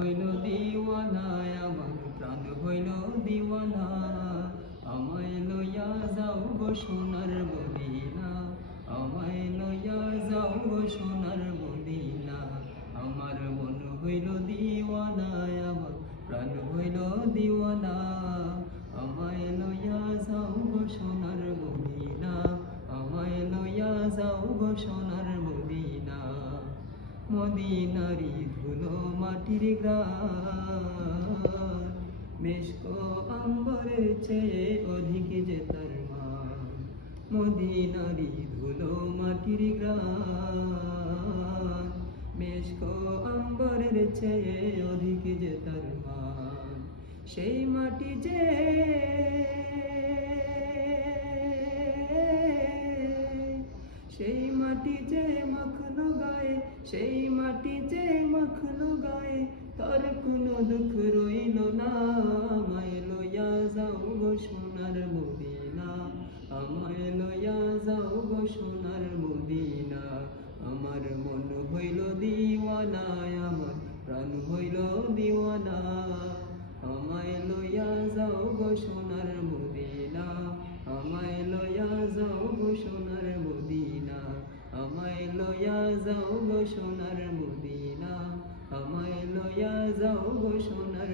হইল দিওয়ানা, আমার প্রাণ হইল দিওয়ানা। আমায় লইয়া যাও গো সোনার মদিনা, আমায় লইয়া যাও গো সোনার মদিনা। আমার মন হইল দিওয়ানা, আমার প্রাণ হইল দিওয়ানা। আমায় লইয়া যাও গো সোনার মদিনা, আমায় লইয়া যাও গো সোনার মদিনা। মদিনারি ধুলো মাটির গ্রাম, মেশক আম্বরের চেয়ে অধিক যে তার মান। মদিনারি ধুলো মাটির গ্রাম, মেশক আম্বরের চেয়ে অধিক যে তার মান। সেই মাটি যে সেই মাটি যে মাখলো গায়ে, সেই মাটি যে মাখলো গায়ে, তার কোনো দুঃখ রইল না। আমায় লইয়া যাও গো সোনার মদিনা, আমায় লইয়া যাও গো সোনার মদিনা। আমার মন হইল দিওয়ানা, আমার প্রাণ হইল দিওয়ানা। আমায় লইয়া যাও গো সোনার মদিনা, আমায় লইয়া যাও গো সোনার মদিনা। আমায় লইয়া যাও গো সোনার মদিনা, আমায় লইয়া যাও গো সোনার